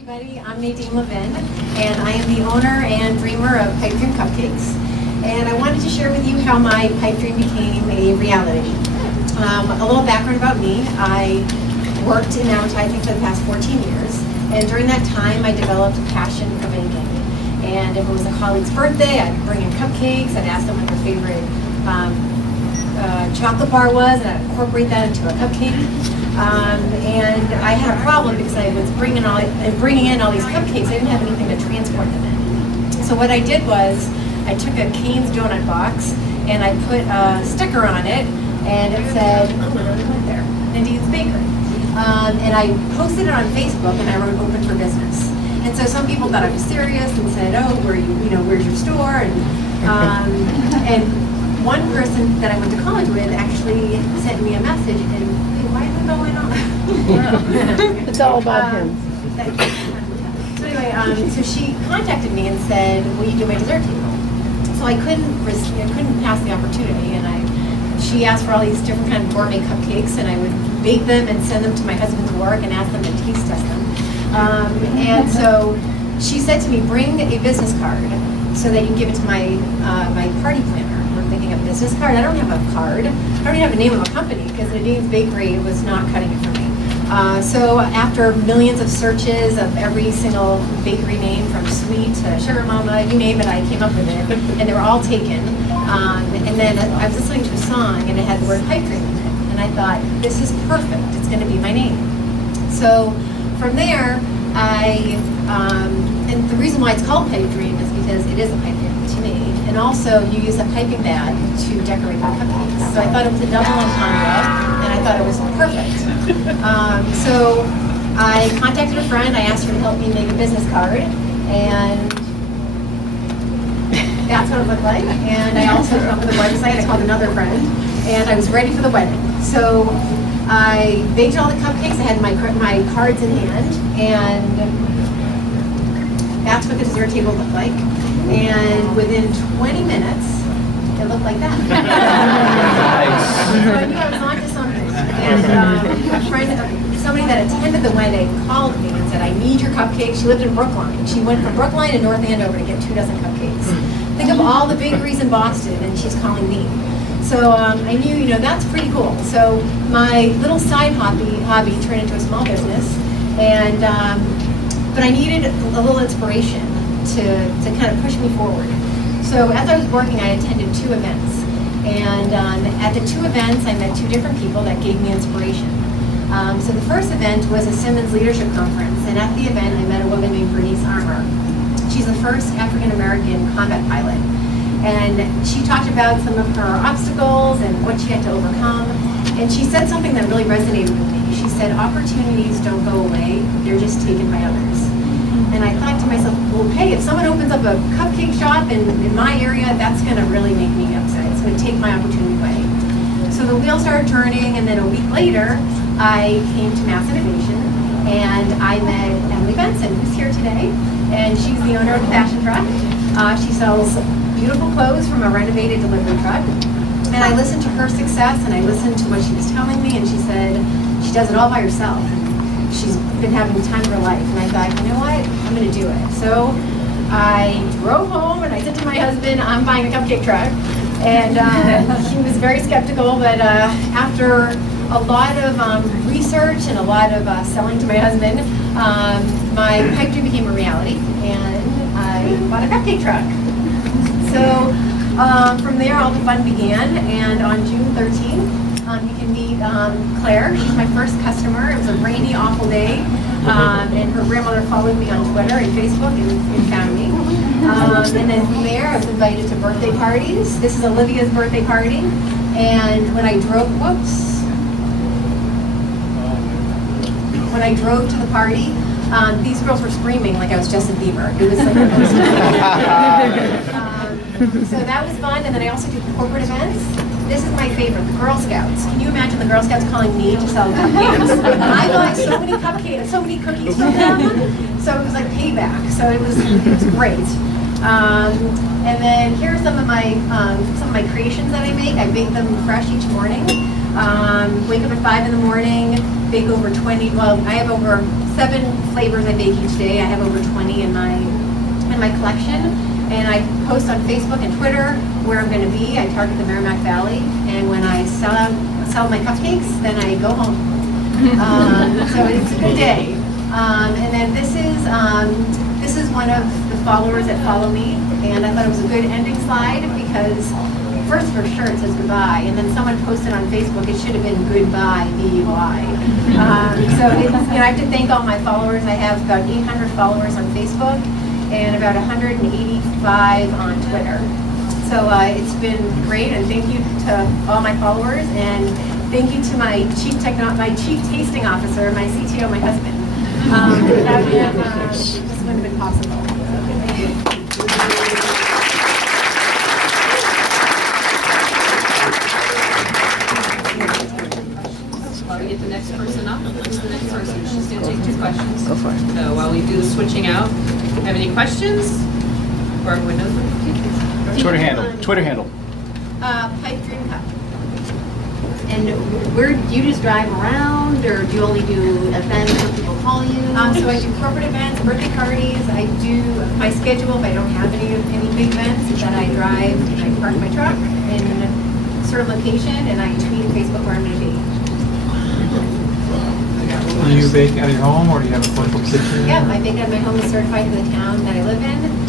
everybody, I'm Nadine Levin, and I am the owner and dreamer of Pipe Dream Cupcakes. And I wanted to share with you how my pipe dream became a reality. A little background about me. I worked in advertising for the past 14 years, and during that time I developed a passion for baking. And if it was a colleague's birthday, I'd bring in cupcakes, I'd ask them what their favorite chocolate bar was, and I'd incorporate that into a cupcake. And I had a problem because I was bringing in all these cupcakes. I didn't have anything to transport them in. So what I did was I took a Cane's donut box and I put a sticker on it, and it said, oh, it already went there, Nadine's Bakery. And I posted it on Facebook, and I wrote open for business. And so some people thought I was serious and said, oh, where's your store? And one person that I went to college with actually sent me a message, and hey, why is it going on? It's all about him. So anyway, so she contacted me and said, will you do my dessert table? So I couldn't pass the opportunity, and she asked for all these different kind of gourmet cupcakes, and I would bake them and send them to my husband's work and ask them to taste test them. And so she said to me, bring a business card so that you can give it to my party planner. I'm thinking, a business card? I don't have a card. I don't even have a name of a company because Nadine's Bakery was not cutting it for me. So after millions of searches of every single bakery name, from Sweet to Sugar Mama, you name it, I came up with it, and they were all taken. And then I was listening to a song, and it had the word pipe dream in it, and I thought, this is perfect. It's going to be my name. So from there, and the reason why it's called Pipe Dream is because it is a pipe dream to me, and also you use a piping bag to decorate the cupcakes. So I thought it was a double entendre, and I thought it was perfect. So I contacted a friend. I asked her to help me make a business card, and that's what it looked like. And I also came up with a website. I called another friend, and I was ready for the wedding. So I baked all the cupcakes. I had my cards in hand, and that's what the dessert table looked like. And within 20 minutes, it looked like that. So I knew I was onto something. And a friend, somebody that attended the wedding, called me and said, I need your cupcakes. She lived in Brookline. She went from Brookline to North Andover to get 2 dozen cupcakes. Think of all the bakeries in Boston, and she's calling me. So I knew, that's pretty cool. So my little side hobby turned into a small business, and but I needed a little inspiration to kind of push me forward. So as I was working, I attended 2 events, and at the 2 events, I met 2 different people that gave me inspiration. So the first event was a Simmons Leadership Conference, and at the event, I met a woman named Bernice Armour. She's the first African-American combat pilot. And she talked about some of her obstacles and what she had to overcome. And she said something that really resonated with me. She said, opportunities don't go away, they're just taken by others. And I thought to myself, well, hey, if someone opens up a cupcake shop in my area, that's gonna really make me upset. It's gonna take my opportunity away. So the wheel started turning, and then a week later, I came to Mass Innovation, and I met Emily Benson, who's here today. And she's the owner of the fashion truck. She sells beautiful clothes from a renovated delivery truck. And I listened to her success, and I listened to what she was telling me, and she said she does it all by herself. She's been having the time of her life. And I thought, you know what, I'm gonna do it. So I drove home, and I said to my husband, I'm buying a cupcake truck. And he was very skeptical, but after a lot of research and a lot of selling to my husband, my pipe dream became a reality, and I bought a cupcake truck. So from there, all the fun began, and on June 13th, you can meet Claire. She's my first customer. It was a rainy, awful day, and her grandmother followed me on Twitter and Facebook and found me. And then from there, I was invited to birthday parties. This is Olivia's birthday party, and when I drove to the party, these girls were screaming like I was Justin Bieber. It was like the most so that was fun, and then I also do corporate events. This is my favorite, the Girl Scouts. Can you imagine the Girl Scouts calling me to sell cupcakes? I bought so many cupcakes, so many cookies from them, so it was like payback. So it was great. And then here are some of my creations that I make. I bake them fresh each morning. Wake up at 5 in the morning, bake over 20, well, I have over 7 flavors I bake each day. I have over 20 in my collection. And I post on Facebook and Twitter where I'm going to be. I target the Merrimack Valley. And when I sell my cupcakes, then I go home. So it's a good day. And then this is one of the followers that follow me. And I thought it was a good ending slide because first for sure it says goodbye. And then someone posted on Facebook it should have been goodbye, B-Y. So it's, I have to thank all my followers. I have about 800 followers on Facebook and about 185 on Twitter. So it's been great, and thank you to all my followers, and thank you to my chief tasting officer, my CTO, my husband. Without him, this wouldn't have been possible. Thank you. While we get the next person up, who's the next person? She's going to take 2 questions. Go for it. So while we do the switching out, have any questions? Or everyone knows what Twitter handle. Pipe Dream Cup. And where do you just drive around, or do you only do events where people call you? So I do corporate events, birthday parties. I do my schedule if I don't have any big events. Is that I drive, I park my truck in a certain location, and I tweet and Facebook where I'm going to be. Do you bake at your home, or do you have a portable kitchen? Yeah, I bake at my home, is certified in the town that I live in.